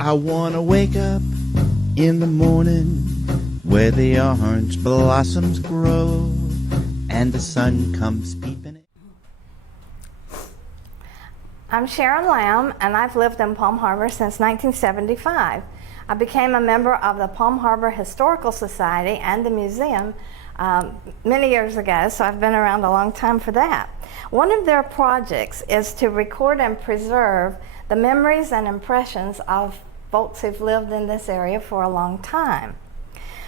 I wanna wake up in the morning where the orange blossoms grow and the sun comes peeping in. I'm Sharon Lamb, and I've lived in Palm Harbor since 1975. I became a member of the Palm Harbor Historical Society and the museum many years ago, so I've been around a long time for that. One of their projects is to record and preserve the memories and impressions of folks who've lived in this area for a long time.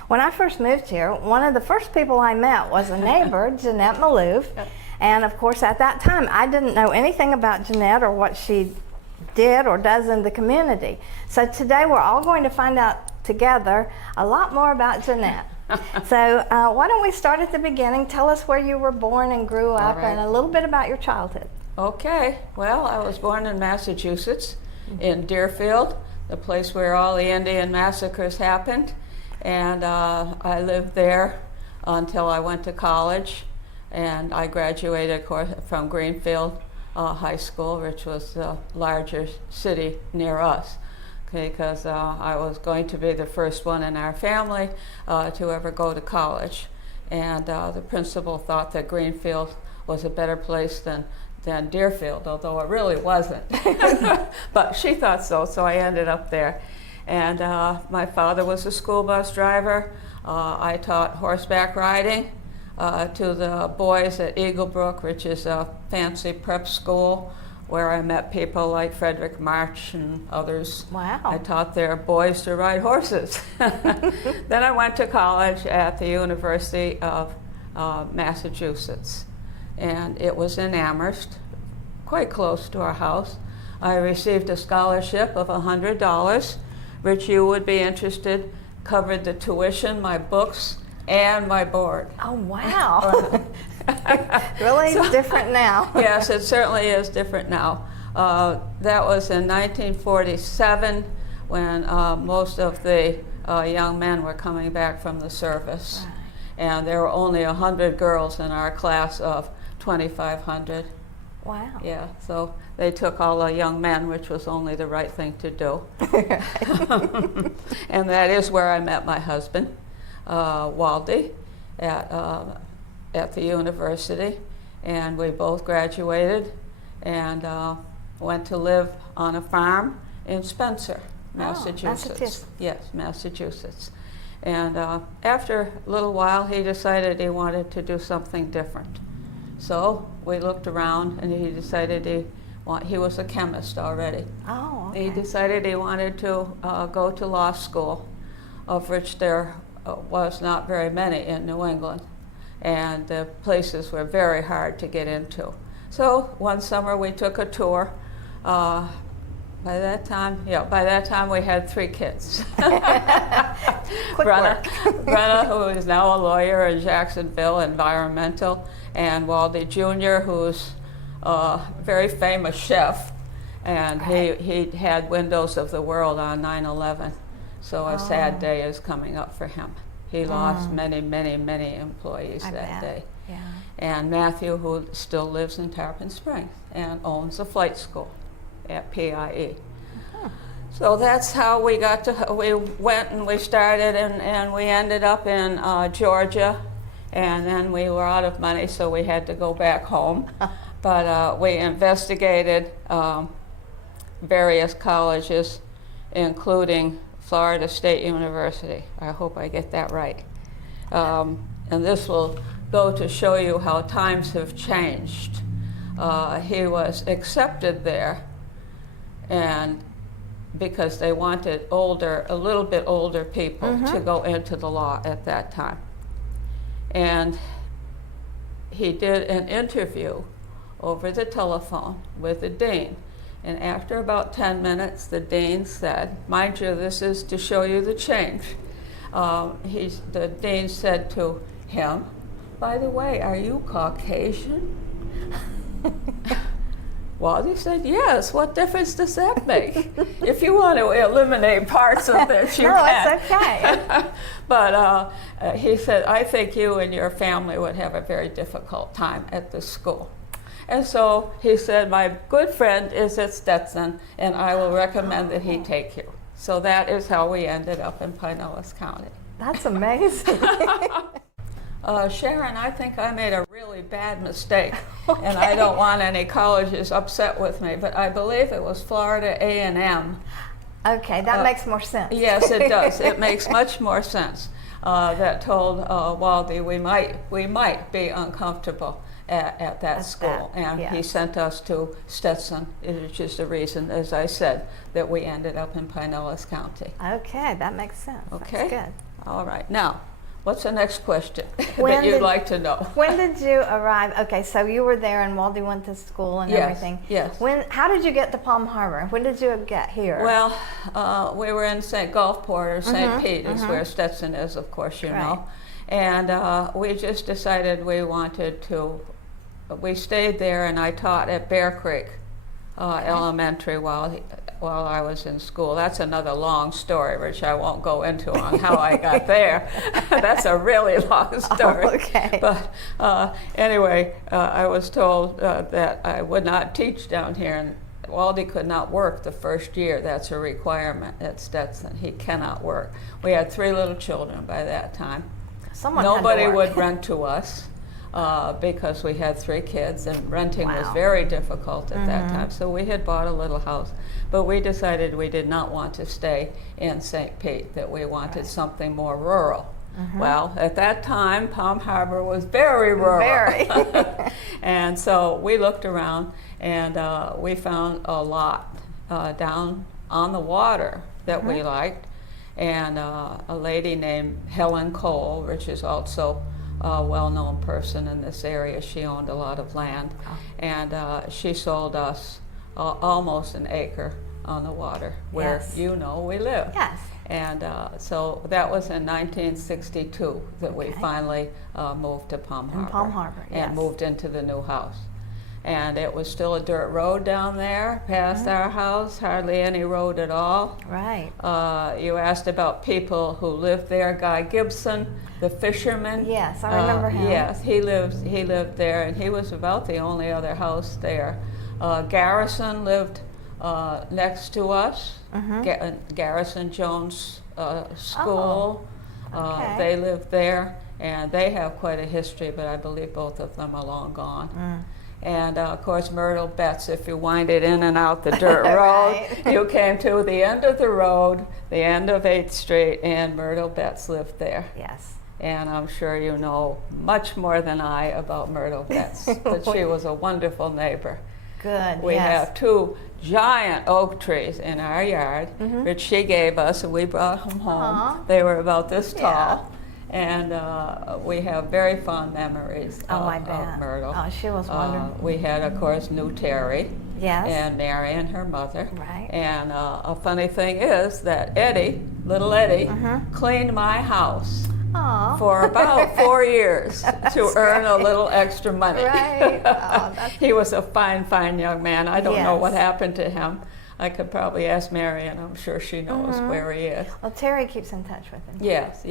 When I first moved here, one of the first people I met was a neighbor, Jeanette Malouf, and of course at that time I didn't know anything about Jeanette or what she did or does in the community. So today we're all going to find out together a lot more about Jeanette. So why don't we start at the beginning? Tell us where you were born and grew up, and a little bit about your childhood. Okay, well, I was born in Massachusetts, in Deerfield, the place where all the Indian massacres happened, and I lived there until I went to college, and I graduated from Greenfield High School, which was the larger city near us, because I was going to be the first one in our family to ever go to college. And the principal thought that Greenfield was a better place than Deerfield, although it really wasn't. But she thought so, so I ended up there. And my father was a school bus driver. I taught horseback riding to the boys at Eagle Brook, which is a fancy prep school where I met people like Frederick March and others. Wow. I taught their boys to ride horses. Then I went to college at the University of Massachusetts, and it was in Amherst, quite close to our house. I received a scholarship of $100, which you would be interested, covered the tuition, my books, and my board. Oh, wow. Really different now. Yes, it certainly is different now. That was in 1947 when most of the young men were coming back from the service. Right. And there were only 100 girls in our class of 2,500. Wow. Yeah, so they took all the young men, which was only the right thing to do. And that is where I met my husband, Waldy, at the university, and we both graduated and went to live on a farm in Spencer, Massachusetts. Massachusetts. Yes, Massachusetts. And after a little while, he decided he wanted to do something different. So we looked around, and he decided he was a chemist already. Oh, okay. He decided he wanted to go to law school, of which there was not very many in New England, and the places were very hard to get into. So one summer we took a tour. By that time we had 3 kids. Brenna, who is now a lawyer in Jacksonville, environmental, and Waldy Jr., who's a very famous chef, and he had Windows of the World on 9/11. So a sad day is coming up for him. He lost many, many, many employees that day. Yeah. And Matthew, who still lives in Tarpon Springs and owns a flight school at PIE. So that's how we went and we started, and we ended up in Georgia, and then we were out of money, so we had to go back home. But we investigated various colleges, including Florida State University. I hope I get that right. And this will go to show you how times have changed. He was accepted there, and because they wanted a little bit older people to go into the law at that time. And he did an interview over the telephone with the dean. And after about 10 minutes, the dean said, mind you, this is to show you the change. The dean said to him, by the way, are you Caucasian? Well, he said, yes, what difference does that make? If you want to eliminate parts of this, you no, can. it's okay. But he said, I think you and your family would have a very difficult time at this school. And so he said, my good friend is at Stetson, and I will recommend that he take you. So that is how we ended up in Pinellas County. That's amazing. Sharon, I think I made a really bad mistake, and I don't want any colleges upset with me, but I believe it was Florida A&M. Okay, that makes more sense. Yes, it does. It makes much more sense. That told Waldy we might be uncomfortable at that school, and he sent us to Stetson, which is the reason, as I said, that we ended up in Pinellas County. Okay, that makes sense. Okay. That's good. All right. Now, what's the next question that you'd like to know? When did you arrive? Okay, so you were there and Waldy went to school and everything. Yes. How did you get to Palm Harbor? When did you get here? Well, we were in St. Gulfport, or St. Pete is where Stetson is, of course, you know. And we just decided we wanted to, we stayed there, and I taught at Bear Creek Elementary while I was in school. That's another long story, which I won't go into on how I got there. That's a really long story. Oh, okay. But anyway, I was told that I would not teach down here, and Waldy could not work the first year. That's a requirement at Stetson. He cannot work. We had 3 little children by that time. Nobody would rent to us. Because we had 3 kids, and renting was very difficult at that time. So we had bought a little house, but we decided we did not want to stay in St. Pete, that we wanted something more rural. Well, at that time, Palm Harbor was very rural. Very. And so we looked around, and we found a lot down on the water that we liked, and a lady named Helen Cole, which is also a well-known person in this area. She owned a lot of land, and she sold us almost an acre on the water where you know we live. Yes. And so that was in 1962 that we finally moved to Palm Harbor. And moved into the new house. And it was still a dirt road down there past our house, hardly any road at all. Right. You asked about people who lived there. Guy Gibson, the fisherman. Yes, I remember him. Yes, he lived there, and he was about the only other house there. Garrison lived next to us. Garrison Jones School. They lived there, and they have quite a history, but I believe both of them are long gone. And of course, Myrtle Betts, if you wind it in and out the dirt road, you came to the end of the road, the end of 8th Street, and Myrtle Betts lived there. Yes. And I'm sure you know much more than I about Myrtle Betts, but she was a wonderful neighbor. Good. We have 2 giant oak trees in our yard, which she gave us, and we brought them home. They were about this tall. And we have very fond memories of Myrtle. Oh, she was wonderful. We had, of course, New Terry. Yes. And Mary and her mother. Right. And a funny thing is that Eddie, little Eddie, cleaned my house for about 4 years to earn a little extra money. Right. Oh, he was a fine, fine young man. I don't know what happened to him. I could probably ask Mary, and I'm sure she knows where he is. Well, Terry keeps in touch with him. Yes.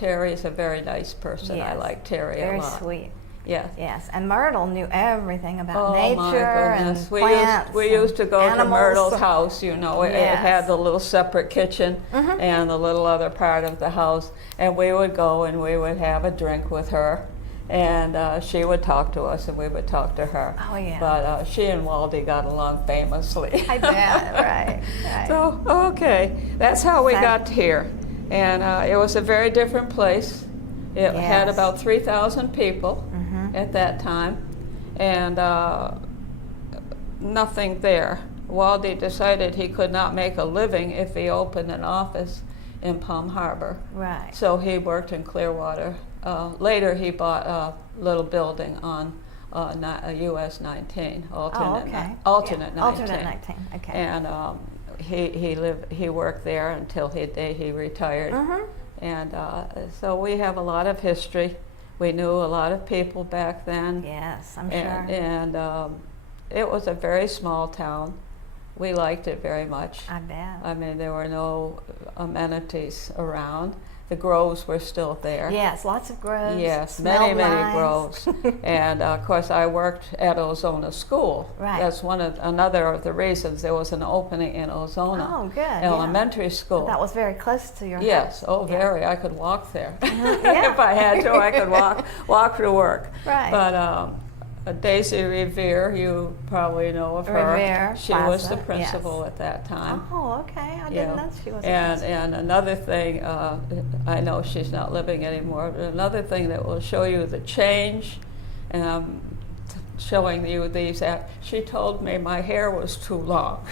Terry is a very nice person. I like Terry a lot. Very sweet. Yes. Yes, and Myrtle knew everything about my nature and goodness. plants. We used to go to Myrtle's house, you know. It Yes. had the little separate kitchen and the little other part of the house. And we would go and we would have a drink with her. And she would talk to us and we would talk to her. Oh, yeah. But she and Waldy got along famously. I bet, right. So, okay, that's how we got here. And it was a very different place. It had about 3,000 people at that time, and nothing there. Waldy decided he could not make a living if he opened an office in Palm Harbor. Right. So he worked in Clearwater. Later he bought a little building on US 19, alternate 19. Alternate 19, okay. And he worked there until he retired. And so we have a lot of history. We knew a lot of people back then. Yes, I'm sure. And it was a very small town. We liked it very much. I bet. I mean, there were no amenities around. the groves were still there. Yes, lots of groves. Yes, Smelled many nice. groves. And of course, I worked at Ozona School. Right. That's another of the reasons there was an opening in Ozona Oh, good. Elementary School. That was very close to your Yes, house. oh, Yeah. very. I could walk there. Yeah. If I had to, I could walk to work. Right. But Daisy Revere, you probably know of her. Revere She was the Plaza, principal yes. at that time. Oh, okay. I didn't know she was a and principal. and another thing, I know she's not living anymore. But another thing that will show you the change, and I'm showing you these. She told me my hair was too long.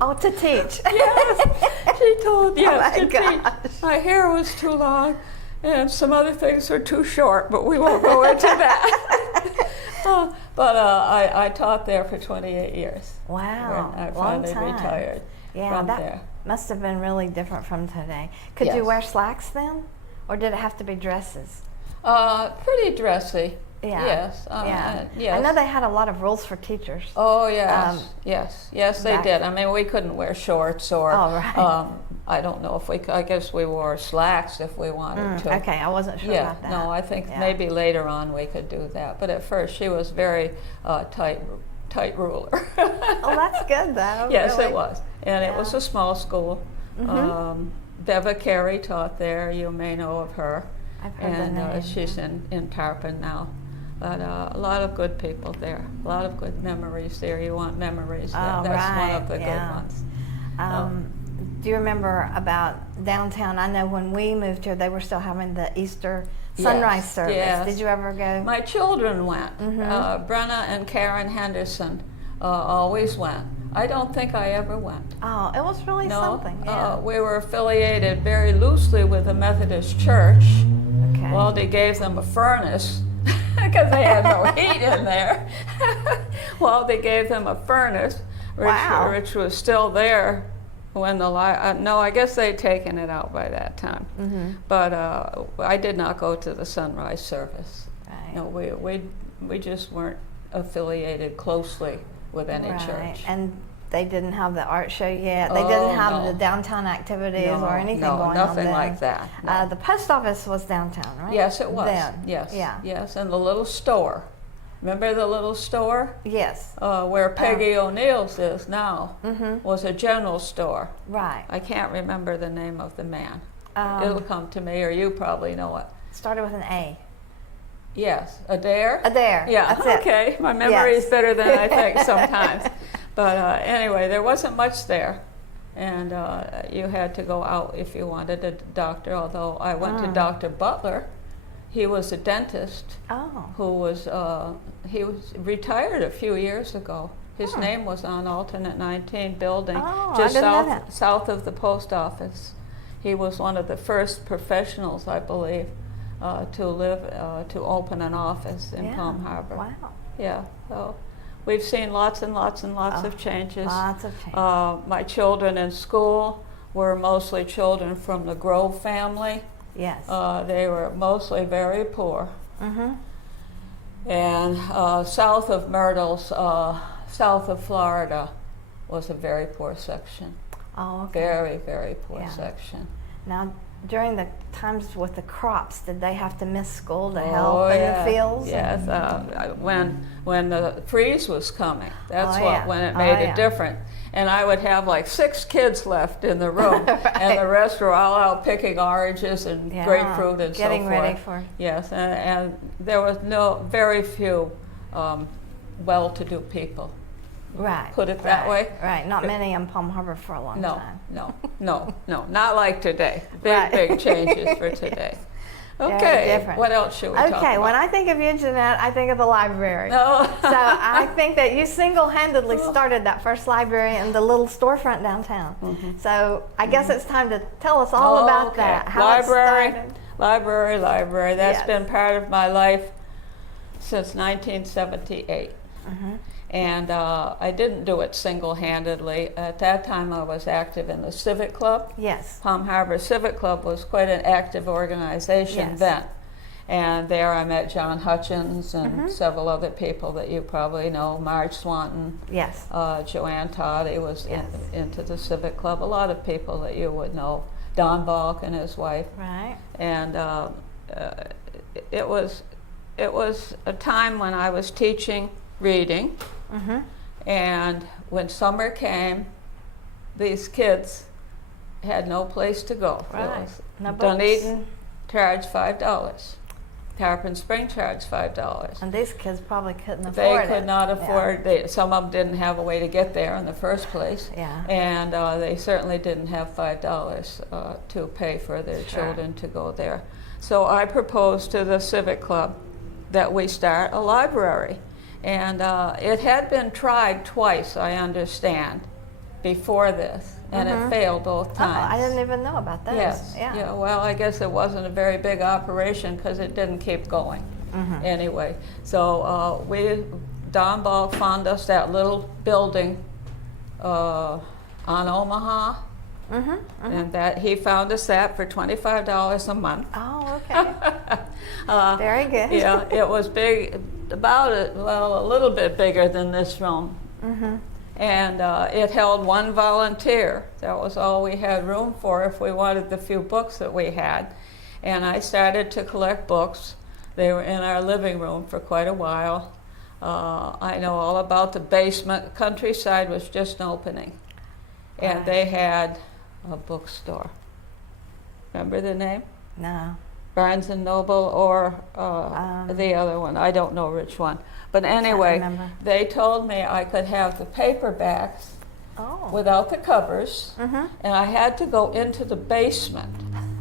Oh, to teach. Yes, she told Oh my to gosh. teach. My hair was too long, and some other things are too short, but we won't go into that. But I taught there for 28 years. Wow. When I long finally time. retired Yeah, from that there. must have been really different from today. Could you Yes. wear slacks then? Or did it have to be dresses? Pretty dressy. Yeah. Yes. Yeah. Yes. I know they had a lot of rules for teachers. Oh yes, Um, yes, they back- did. I mean, we couldn't wear shorts or. Oh, right. I don't know if we. I guess we wore slacks if we wanted to. Okay, I wasn't sure Yeah. about that. No, I think Yeah. maybe later on we could do that. But at first, she was very tight ruler. Oh, that's good though. Yes, really. it was, and it was Yeah. a small school. Beva Carey taught there. You may know of her. I've heard the And name. she's in Tarpon now. But a lot of good people there, a lot of good memories there. You want memories, Oh, that's one right, of the yeah. good ones. Do you remember about downtown? I know when we moved here, they were still having the Easter sunrise Yes, service. yes. Did you ever go? My children went. Mm-hmm. Brenna and Karen Henderson always went. I don't think I ever went. Oh, it was really No, something. Yeah. we were affiliated very loosely with the Methodist Church. Okay. Well, they gave them a furnace because they had no heat in there. Well, they gave them a furnace, Wow. which was still there when the no, I guess they'd taken it out by that time. Mm-hmm. But I did not go to the sunrise service. Right. No, we just weren't affiliated closely with any Right. church. And they didn't have the art show yet. They Oh, didn't have no. the downtown activities No, or anything no, going on nothing then. like that. No. The post office was downtown, right? Yes, it was. Then. Yes. Yeah. Yes, and the little store. Remember the little store Yes. where Peggy O'Neill's is now? Mm-hmm. Was a general store. Right. I can't remember the name of the man. Um, It'll come to me, or you probably know it. Started with an A. Yes, Adair. Adair. Yeah. That's it. Okay. My memory Yes. is better than I think sometimes. But anyway, there wasn't much there, and you had to go out if you wanted a doctor. Although I went to Dr. Butler, he was a dentist Oh. who was he was retired a few years ago. His Hmm. name was on Alternate 19 building, Oh, I just didn't know that. south of the post office. He was one of the first professionals, I believe, to open an office in Yeah. Palm Harbor. Wow. Yeah, so we've seen lots and lots and lots of changes. Lots of change. My children in school were mostly children from the Grove family. Yes. They were mostly very poor. Mm-hmm. And south of Myrtle's, south of Florida, was a very poor section. Oh, okay. Very, very poor Yeah. section. Now, during the times with the crops, did they have to miss school to Oh, help in yeah. the fields? Yes, when the freeze was coming, that's Oh, yeah. when it Oh, made yeah. it different. And I would have like 6 kids left in the room, Right. and the rest were all out picking oranges and Yeah, grapefruit and getting so forth. ready for. Yes, and there was very few well-to-do people. Right. Put it that right, way. Right. Not many in Palm Harbor for a long No, time. no, not like today. Right. Big changes for today. Very Okay, different. what else should we talk about? Okay, when I think of you, Jeanette, I think of the library. No. So I think that you single-handedly started that first library in the little storefront downtown. So I guess it's time to tell us all about Okay. that. How Library, it started. library. That's Yes. been part of my life since 1978. Mm-hmm. And I didn't do it single-handedly. At that time, I was active in the Civic Club. Yes. Palm Harbor Civic Club was quite an active organization Yes. then. And there I met John Hutchins and Mm-hmm. several other people that you probably know, Marge Swanton, Yes. Joanne Todd, he was Yes. into the Civic Club, a lot of people that you would know. Don Balk and his wife. Right. And it was a time when I was teaching reading, and when summer came, these kids had no place to go. Right. No books. Dunedin charged $5. Tarpon Spring charged $5. And these kids probably couldn't They afford it. could not afford. Some of them didn't have a way to get there in the first place, Yeah. and they certainly didn't have $5 to pay for their children to go there. So I proposed to the Civic Club that we start a library, and it had been tried twice, I understand, before this, and it failed both times. Oh, I didn't even know about this. Yes. Yeah. Well, I guess it wasn't a very big operation because it didn't keep going. Anyway, so Don Balk found us that little building on Omaha, and that he found us that for $25 a month. Oh, okay. Very good. Yeah, it was big, a little bit bigger than this room. And it held one volunteer. That was all we had room for if we wanted the few books that we had. And I started to collect books. They were in our living room for quite a while. I know all about the basement. Countryside was just opening. And they had a bookstore. Remember the name? No. Barnes and Noble or the other one. I don't know which one. But anyway, they told me I could have the paperbacks without the covers, and I had to go into the basement.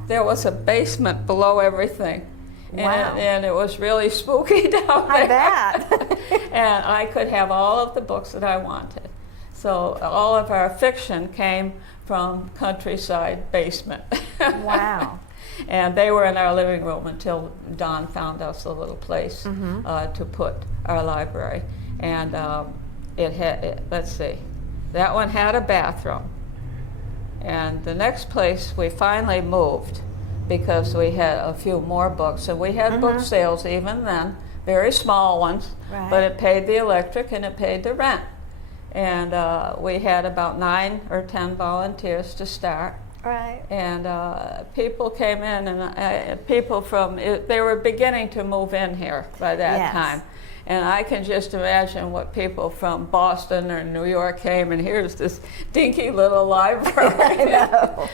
There was a basement below everything, and it was really spooky down there. I bet. And I could have all of the books that I wanted. So all of our fiction came from Countryside basement. Wow. And they were in our living room until Don found us a little place to put our library. And it had, let's see, that one had a bathroom. And the next place we finally moved because we had a few more books. And we had book sales even then, very small ones, but it paid the electric and it paid the rent. And we had about 9 or 10 volunteers to start. Right. And people came in, and people from, they were beginning to move in here by that time. And I can just imagine what people from Boston or New York came, and here's this dinky little library. I know.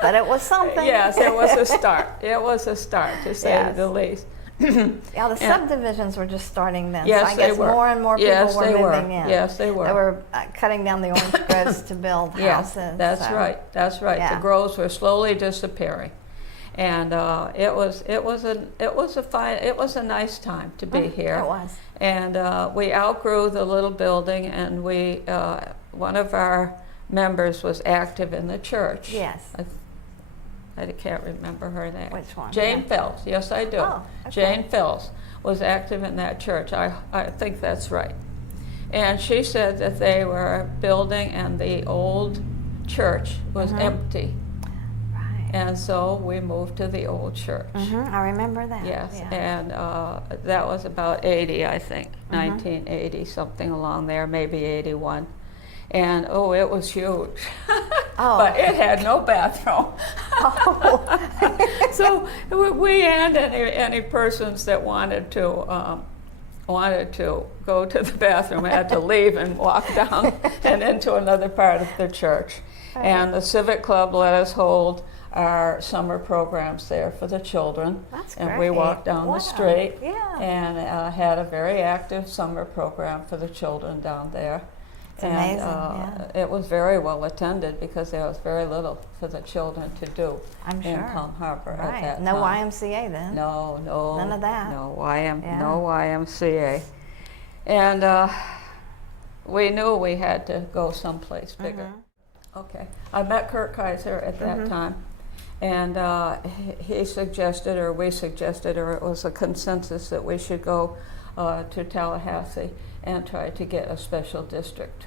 But it was something. Yes, it was a start. It was a start, to say the least. Yeah, the subdivisions were just starting then. Yes, so I guess they were. more and more people were moving in. Yes, they were. They were cutting down the orange groves to build houses. That's right. That's right. Yeah. The groves were slowly disappearing, and it was a nice time to be here. It was. And we outgrew the little building, and we one of our members was active in the church. Yes. I can't remember her name. Which one? Jane Fells. Yes, I do. Oh, okay. Jane Fells was active in that church. I think that's right. And she said that they were building and the old church was empty. Right. And so we moved to the old church. I remember that. Yes, Yeah. and that was about 80, I think, 1980, something along there, maybe 81. And it was huge. But it had no bathroom. So we and any persons that wanted to go to the bathroom had to leave and walk down and into another part of the church. And the Civic Club let us hold our summer programs there for the children. That's and great. we walked down the street and had a very active summer program for the children down there. It's amazing, It was very well attended because there was very little for the children to do in Palm Harbor at that No time. YMCA then. No, None of that. No YMCA. And we knew we had to go someplace bigger. Okay. I met Kurt Kaiser at that time, and he suggested, or we suggested, or it was a consensus that we should go to Tallahassee and try to get a special district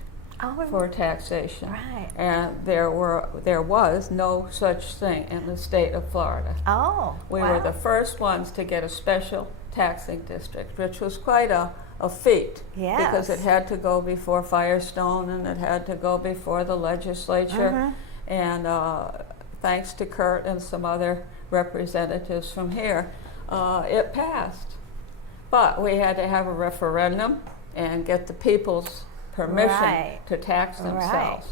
for taxation. Right. And there was no such thing in the state of Florida. Oh, We were the first ones to get a special taxing district, which was quite a feat. Yes. Because it had to go before Firestone and it had to go before the legislature. And thanks to Kurt and some other representatives from here, it passed. But we had to have a referendum and get the people's permission to tax themselves. Right.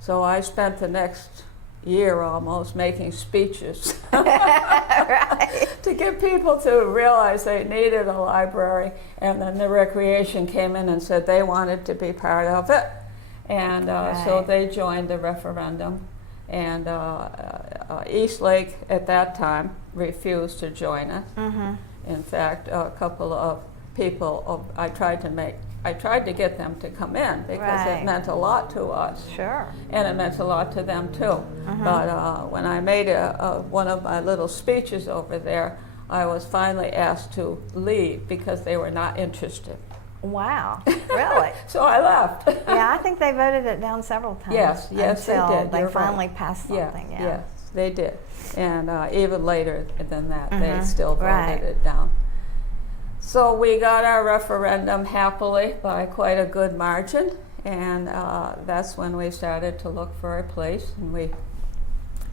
So I spent the next year almost making speeches Right. to get people to realize they needed a library, and then the recreation came in and said they wanted to be part of it, and so Right. they joined the referendum, and East Lake at that time refused to join it. Mm-hmm. In fact, a couple of people, I tried to get them to come in because Right. it meant a lot to us. Sure. And it meant a lot to them too. But when I made one of my little speeches over there, I was finally asked to leave because they were not interested. Wow. Really? So I left. Yeah, I think they voted it down several times. Yes, they until did. they You're right. finally passed something. Yeah. Yes, they did. And even later than that, they still voted Right. it down. So we got our referendum happily by quite a good margin, and that's when we started to look for a place, and we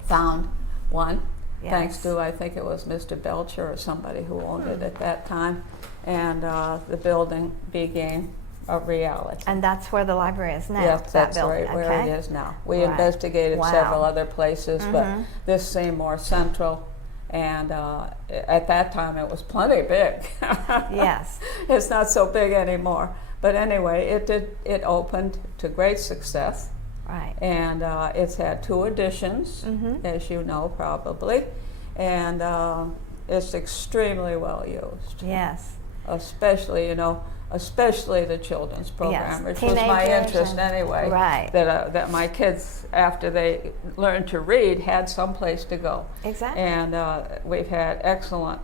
found one, thanks Yes. to, I think it was Mr. Belcher or somebody who owned it at that time, and the building became a reality. And that's where the library is now. Yes, that that's building. right where it is now. We Right. investigated Wow. several other places, but this seemed more central. And at that time, it was plenty big. Yes. It's not so big anymore. But anyway, it opened to great success. Right. And it's had 2 additions, as you know probably. And it's extremely well used. Yes. Especially the children's program, which was my Teenagers interest and- anyway. Right. That my kids, after they learned to read, had some place to go. Exactly. And we've had excellent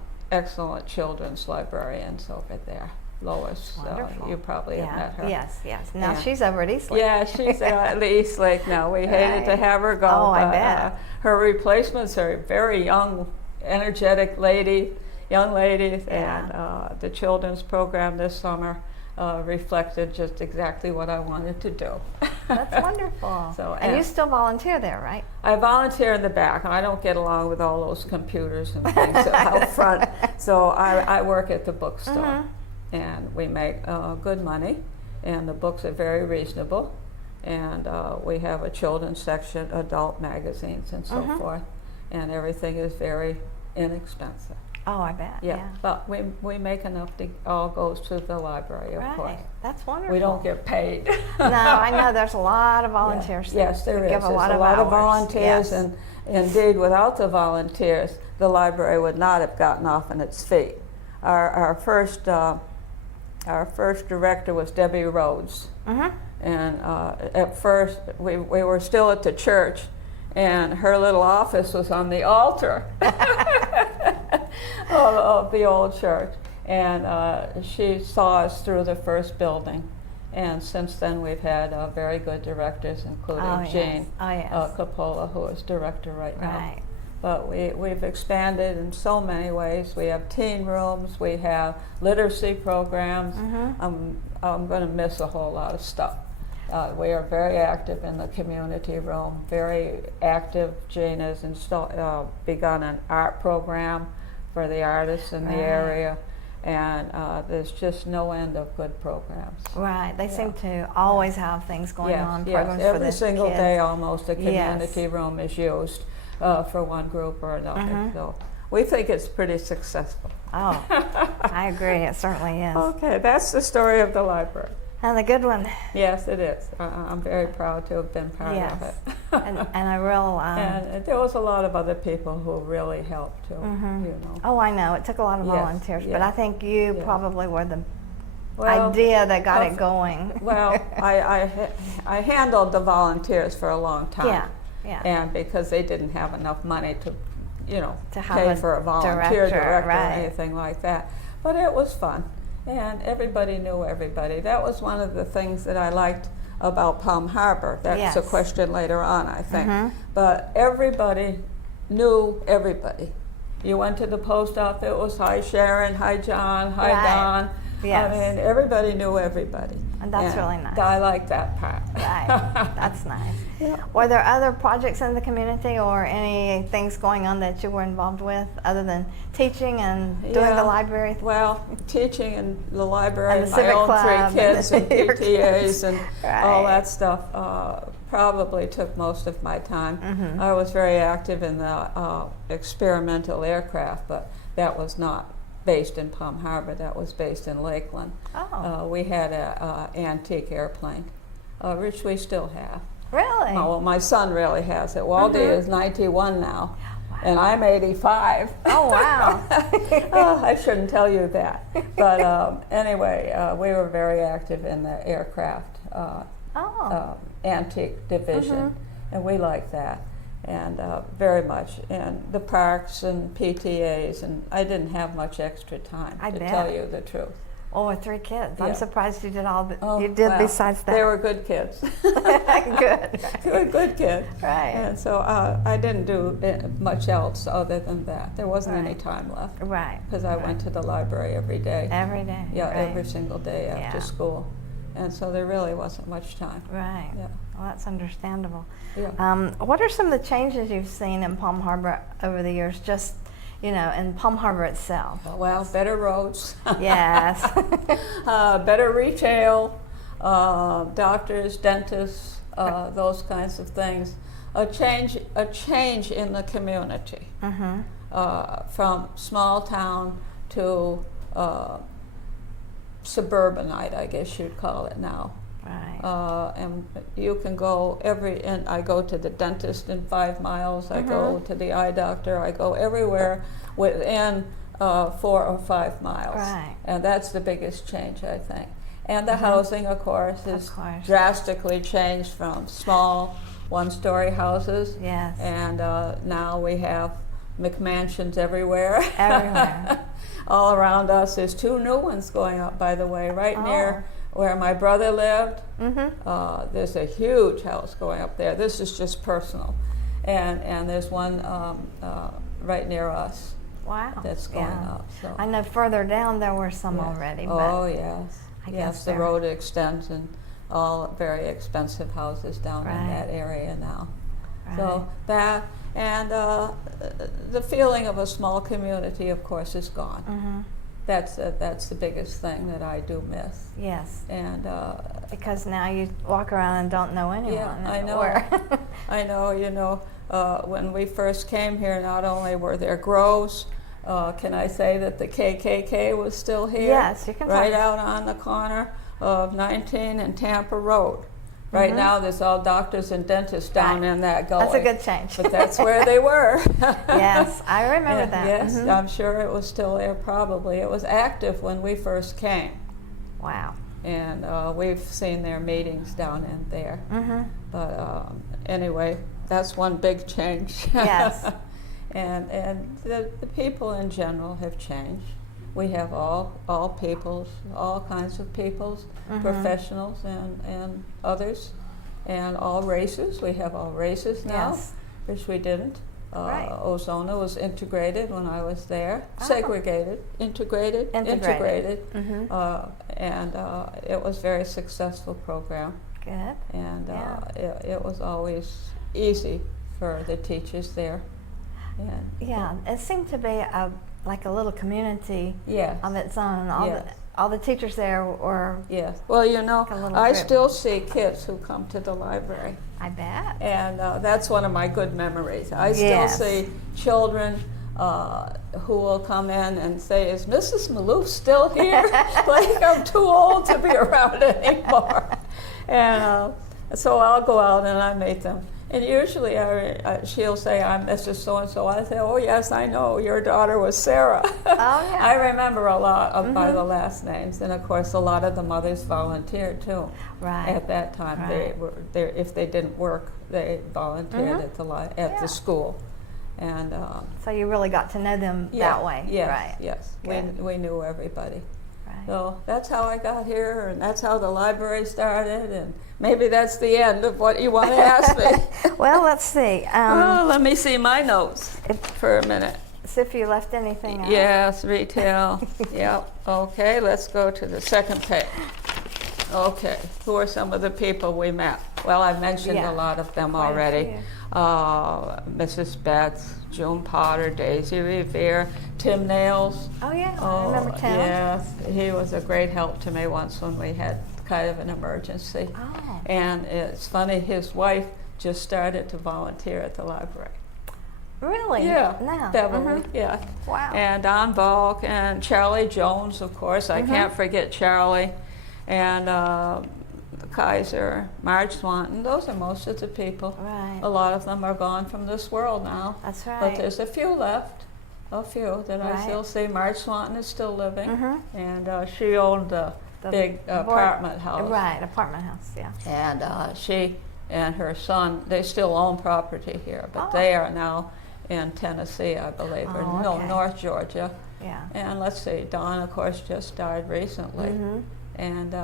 children's librarians over there. Lois, Wonderful. you probably have met her. Yes, yes. Now Yeah. she's over at East Lake. Yeah, she's at East Lake now. We hated to Right. have her go. Oh, I but, bet. her replacements are a very young, energetic young ladies, Yeah. and the children's program this summer reflected just exactly what I wanted to do. That's wonderful. So, and you and- still volunteer there, right? I volunteer in the back, and I don't get along with all those computers and things out front. So I work at the bookstore, and we make good money, and the books are very reasonable, and we have a children's section, adult magazines, and so forth, and everything is very inexpensive. Oh, I bet. Yeah, but we make enough to all goes to the library, of course. Right. That's wonderful. We don't get paid. No, I know there's a lot of volunteers. Yes, there is. Give There's a lot of of hours. volunteers, Yes. and indeed, without the volunteers, the library would not have gotten off on its feet. Our first director was Debbie Rhodes, and at first we were still at the church, and her little office was on the altar of the old church, and she saw us through the first building. And since then, we've had very good directors, including Oh, yes. Jane Oh, yes. Coppola, who is director right now. Right. But we've expanded in so many ways. We have teen rooms, we have literacy programs. I'm going to miss a whole lot of stuff. We are very active in the community room, very active. Jane has begun an art program for the artists in the Right. area. And there's just no end of good programs. Right. They seem to always have things going on, Yes, programs for every the single kids. day almost a community Yes. room is used for one group or another. So we think it's pretty successful. Oh, I agree. It certainly is. Okay, that's the story of the library. And a good one. Yes, it is. I'm very proud to have been part Yes. of it. And a real. And there was a lot of other people who really helped too. You know. Oh, I know. It took a lot of Yes, volunteers, but yeah. I think you Yeah. probably were the Well, idea that got it of- going. Well, I handled the volunteers for a long time. Yeah, yeah. And because they didn't have enough money to To have pay a for a volunteer director right. or anything like that. But it was fun, and everybody knew everybody. That was one of the things that I liked about Palm Harbor. That's a Yes. question later on, I think. But everybody knew everybody. You went to the post office, it was hi Sharon, hi John, hi Right. Don. Yes. I mean, everybody knew everybody. And that's really nice. I like that part. Right. That's nice. Yeah. Were there other projects in the community or any things going on that you were involved with other than teaching and doing Yeah. the library? Well, teaching in the library, And the and my civic own club three kids and your PTAs kids. and Right. all that stuff probably took most of my time. Mm-hmm. I was very active in the experimental aircraft, but that was not based in Palm Harbor. That was based in Lakeland. Oh, We had an antique airplane, which we still have. really? Well, my son really has it. Waldy Mhm. is 91 now, and I'm 85. Oh, wow. Oh, I shouldn't tell you that. But anyway, we were very active in the aircraft Oh, antique division, and we liked that, and very much. And the parks and PTAs, and I didn't have much extra time, I to bet. tell you the truth. oh, with 3 kids. I'm Yeah. surprised you did all that Oh, you did well, besides that. They were good kids. Good. Good kids. Right. And so I didn't do much else other than that. There wasn't any Right. time left Right. because I went to the library every day. Every day. Yeah, right. every single day after Yeah. school. And so there really wasn't much time. Right. Yeah. Well, that's understandable. Yeah. What are some of the changes you've seen in Palm Harbor over the years, just, in Palm Harbor itself? Well, better roads, Yes. better retail, doctors, dentists, those kinds of things. A change in the community Mm-hmm. from small town to suburbanite, I guess you'd call it now. Right. And you can go and I go to the dentist in 5 miles, I go to the eye doctor, I go everywhere within 4 or 5 miles. Right. And that's the biggest change, I think. And the housing, of course, is course. drastically changed from small one-story houses. Yes. And now we have McMansions everywhere. Everywhere. All around us. There's 2 new ones going up, by the way, right near where my brother lived. Mm-hmm. There's a huge house going up there. This is just personal. And there's one right near us Wow. that's going Yeah. up. So. I know further down there were some Yes. already, but Oh, yes. I Yes, guess the they're- road extends and all very expensive houses down in Right. that area now. Right. So that, and the feeling of a small community, of course, is gone. Mm-hmm. That's the biggest thing that I do miss. Yes. And Because now you walk around and don't know anyone. yeah, I know. Or I know. When we first came here, not only were there groves. Can I say that the KKK was still here? Yes, you can Right talk. out on the corner of 19 and Tampa Road. Right now, there's all doctors and dentists down Right. in that gully. That's a good change. But that's where they were. Yes, I remember Yeah, that. Yes, Mhm. I'm sure it was still there probably. It was active when we first came. Wow. And we've seen their meetings down in there. Mm-hmm. But anyway, that's one big change. Yes. and the people in general have changed. We have all peoples, all kinds of peoples, professionals and others, and all races. We have all races now, Yes. which we didn't. Right. Ozona was integrated when I was there. Oh. Segregated, integrated. Mhm. And it was a very successful program. Good. And Yeah. it was always easy for the teachers there. And Yeah, it seemed to be like a little community yes, of its own. Yes. All the teachers there were, yes. Well, a little I group. still see kids who come to the library, I bet. and that's one of my good memories. I still Yes. see children who will come in and say, "Is Mrs. Malouf still here?" Like I'm too old to be around anymore. And so I'll go out and I meet them. And usually she'll say, "I'm Mrs. So-and-so." I say, "Oh, yes, I know. Your daughter was Sarah." Oh, yeah. I remember a lot by the last names. And, of course, a lot of the mothers volunteered, too. Right. At that time, Right. they were there. If they didn't work, they volunteered at Yeah. the school. And So you really got to know them that way. Yes, Right. yes. Good. We knew everybody. Right. So that's how I got here, and that's how the library started, and maybe that's the end of what you want to ask me. Well, let's see. Let me see my notes for a minute. See if you left anything out. Yes, retail. Yep. Okay, let's go to the second page. Okay, who are some of the people we met? Well, I mentioned Yeah. a lot of them Quite a already. few. Mrs. Betts, June Potter, Daisy Revere, Tim Nails. Oh yeah, I remember Tim. Yes, he was a great help to me once when we had kind of an emergency. Oh. And it's funny, his wife just started to volunteer at the library. Really? Yeah, Now. Beverly, Mhm. yeah. Wow. And Don Volk and Charlie Jones, of course. I can't forget Charlie. And Kaiser, Marge Swanton. Those are most of the people. Right. A lot of them are gone from this world now. That's But right. there's a few left. A few that I Right. still see. Marge Swanton is still living. Mhm. And she owned the big board- apartment house. Right, apartment house, yeah. And she and her son, they still own property here, but Oh. they are now in Tennessee, I believe, or Oh, no, okay. North Georgia. Yeah. And let's see, Don, of course, just died recently. Mhm. And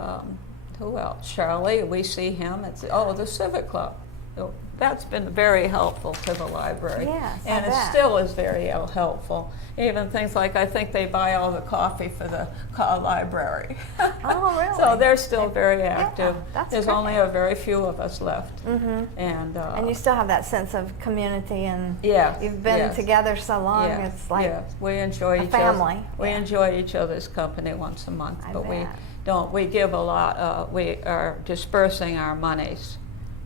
who else? Charlie, we see him at the Civic Club. So that's been very helpful to the library. Yes, I and it bet. still is very helpful. Even things like, I think they buy all the coffee for the library. Oh, really? So they're still very active. that's There's great. only a very few of us left. Mhm. And you still have that sense of community, and yes, you've been yes. together so long. Yes, It's like yes. We enjoy a each family, other. We yeah. enjoy each other's company once a month, I but we bet. don't. We give a lot. We are dispersing our monies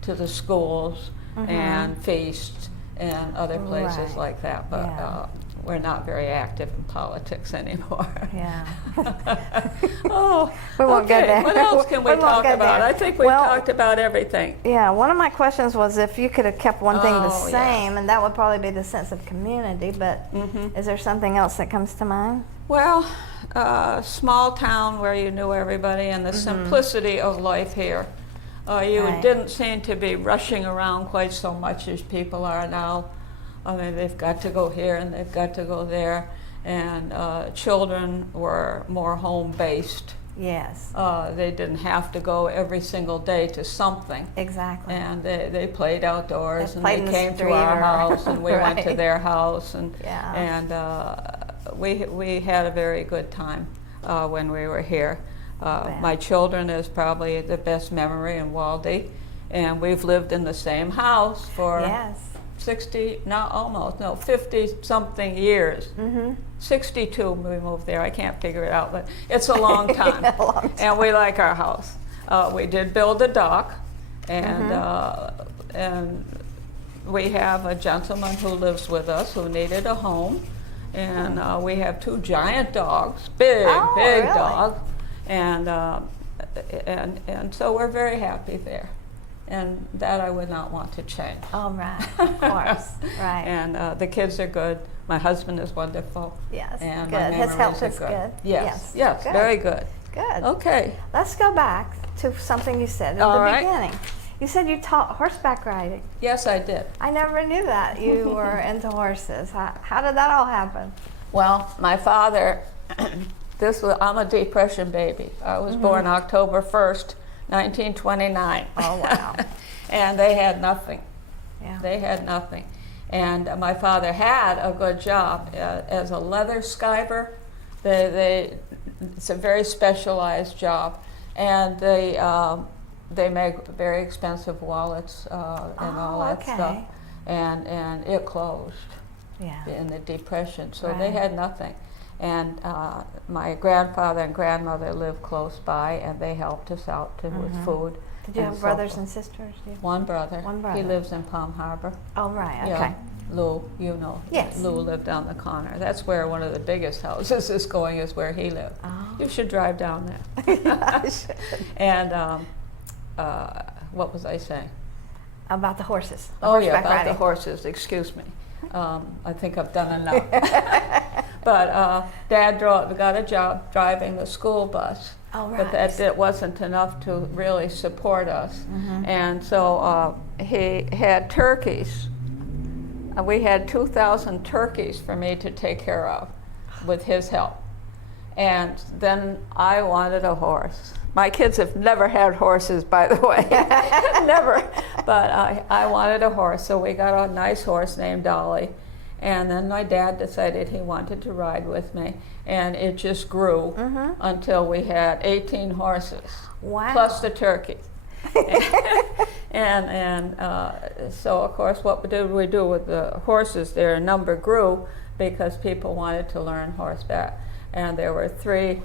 to the schools and feasts and other places Mm-hmm. Right. like that. But Yeah. we're not very active in politics anymore. Yeah. Oh, We won't go okay. there. What else can we We won't talk go about? there. I think we've Well- talked about everything. Yeah, one of my questions was if you could have kept one thing the Oh, yes. same, and that would probably be the sense of community, but Mm-hmm. is there something else that comes to mind? Well, small town where you knew everybody and the simplicity of life here. You Right. didn't seem to be rushing around quite so much as people are now. I mean, they've got to go here and they've got to go there. And children were more home-based. Yes, They didn't have to go every single day to something. exactly. And they played outdoors, They and played in they the came to street our or- house, and we went to Right. their house, and Yeah. we had a very good time when we were here. bet. My children is probably the best memory in Waldy, and we've lived in the same house for Yes. 50 something years. Mm-hmm. 62 when we moved there. I can't figure it out, but it's a long time. A long time. And we like our house. We did build a dock, and and we have a gentleman who lives with us who needed a home, and we have 2 giant dogs, big Oh, really? dogs, and so we're very happy there, and that I would not want to change. Oh, right, of course, right. And the kids are good. My husband is wonderful. Yes, And good. my His health memories is are good. Yes, Yes, good. very good. Good. Okay. Let's go back to something you said at All the right. beginning. You said you taught horseback riding. Yes, I did. I never knew that you were into horses. How did that all happen? Well, my father, I'm a Depression baby. I was born October 1st, 1929. Oh, wow. And they had nothing. Yeah. They had nothing. And my father had a good job as a leather skyver. It's a very specialized job. And they make very expensive wallets and all that okay. stuff. And it closed Yeah. in the Depression, so Right. they had nothing. And my grandfather and grandmother lived close by, and they helped us out with food. Did you and have so brothers forth. and sisters? Yeah. One brother. One brother. He lives in Palm Harbor. Oh, right. Okay. Yeah. Lou, you know. Yes. Lou lived down the corner. That's where one of the biggest houses is going, is where he lived. Oh. You should drive down there. Yeah, I should. And what was I saying? About the horses. The Oh, yeah, horseback about riding. the horses, excuse me. I think I've done enough. But Dad got a job driving the school bus. Oh, But right. that wasn't enough to really support us. Mm-hmm. And so he had turkeys. We had 2,000 turkeys for me to take care of with his help. And then I wanted a horse. My kids have never had horses, by the way. Never. But I wanted a horse, so we got a nice horse named Dolly. And then my dad decided he wanted to ride with me, and it just grew until we had 18 horses, Wow. plus the turkey. and so, of course, what did we do with the horses? Their number grew because people wanted to learn horseback. And there were 3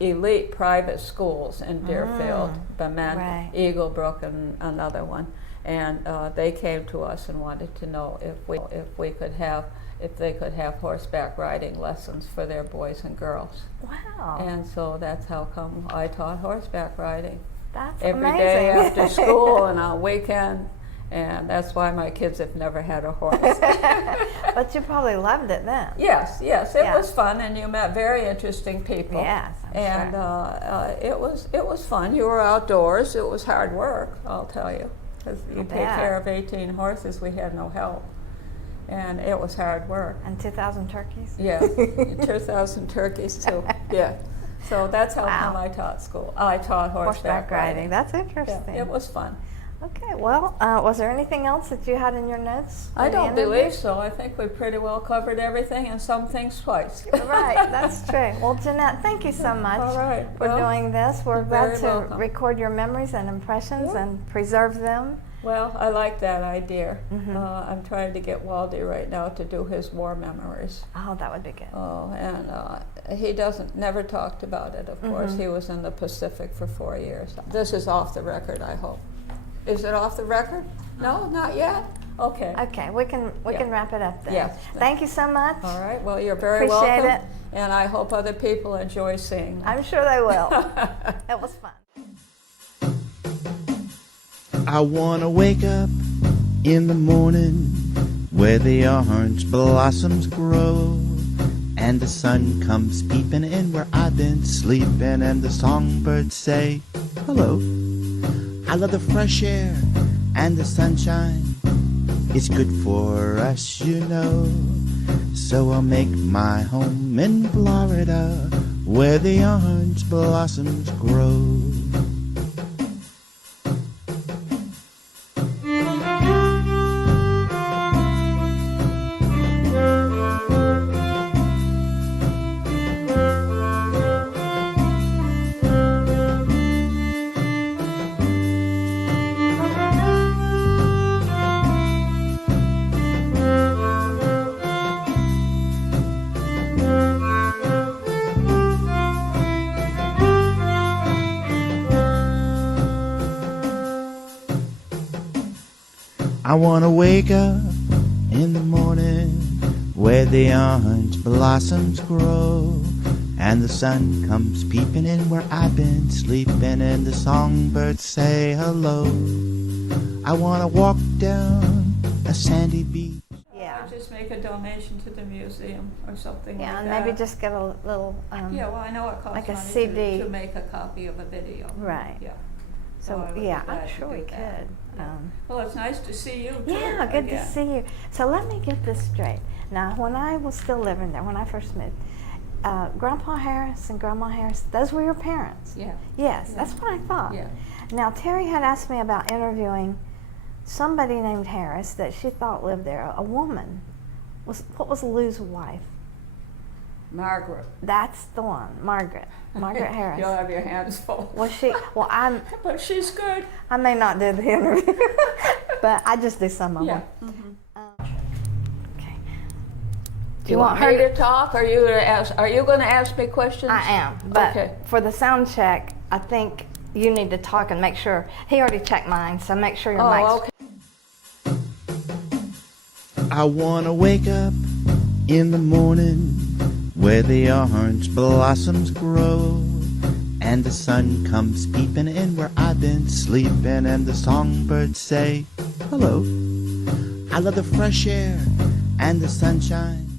elite private schools in Deerfield, Bement, right. Eagle Brook, and another one. And they came to us and wanted to know if they could have horseback riding lessons for their boys and girls. Wow. And so that's how come I taught horseback riding. That's Every amazing. day after school and on weekend, and that's why my kids have never had a horse. But you probably loved it then. Yes, it was fun, and you met very interesting people. Yes, I'm and sure. it was fun. You were outdoors. It was hard work, I'll tell you, because you take bet. care of 18 horses. We had no help, and it was hard work. And 2,000 turkeys? Yeah, 2,000 turkeys too. Yeah. So that's how come I taught school. I taught horseback riding. That's interesting. Yeah, it was fun. Okay, well, was there anything else that you had in your notes? I for the don't interview? believe so. I think we pretty well covered everything, and some things twice. Right, that's true. Well, Jeanette, thank you so much All right, for well, doing this. We're you're glad very to welcome. record your memories and impressions Yeah. and preserve them. Well, I like that idea. I'm trying to get Waldy right now to do his war memories. Oh, that would be good. And he never talked about it, of course. He was in the Pacific for 4 years. This is off the record, I hope. Is it off the record? No, not yet? Okay. Okay, we can wrap it up then. Yes. Thank you so much. All right, well, you're very Appreciate welcome. it. And I hope other people enjoy seeing them. I'm sure they will. It was fun. I wanna wake up in the morning where the orange blossoms grow, and the sun comes peeping in where I've been sleeping, and the songbirds say hello. I love the fresh air and the sunshine. It's good for us, you know. So I'll make my home in Florida where the orange blossoms grow. I wanna wake up in the morning where the orange blossoms grow, and the sun comes peeping in where I've been sleeping, and the songbirds say hello. I wanna walk down a sandy beach. Yeah. I'll just make a donation to the museum or something Yeah, like and that. maybe just get a little. Yeah, well, I know it costs like a money CD. to make a copy of a video. Right. Yeah. So I would be yeah, glad I'm to sure do we that. could. Yeah. Well, it's nice to see you too. Yeah, good to again. see you. So let me get this straight. Now, when I was still living there, when I first moved, Grandpa Harris and Grandma Harris, those were your parents? Yeah. Yes, Yeah. that's what I thought. Yeah. Now, Terry had asked me about interviewing somebody named Harris that she thought lived there, a woman. What was Lou's wife? Margaret. That's the one, Margaret Harris. You'll have your hands full. Was she? Well, But she's good. I may not do the interview, but I just do some of Yeah. them. Okay. Do you want me to talk? Or are you going to ask me questions? I am, but Okay. for the sound check, I think you need to talk and make sure. He already checked mine, so make sure your mic's. Oh, okay. I wanna wake up in the morning where the orange blossoms grow, and the sun comes peeping in where I've been sleeping, and the songbirds say hello. I love the fresh air and the sunshine.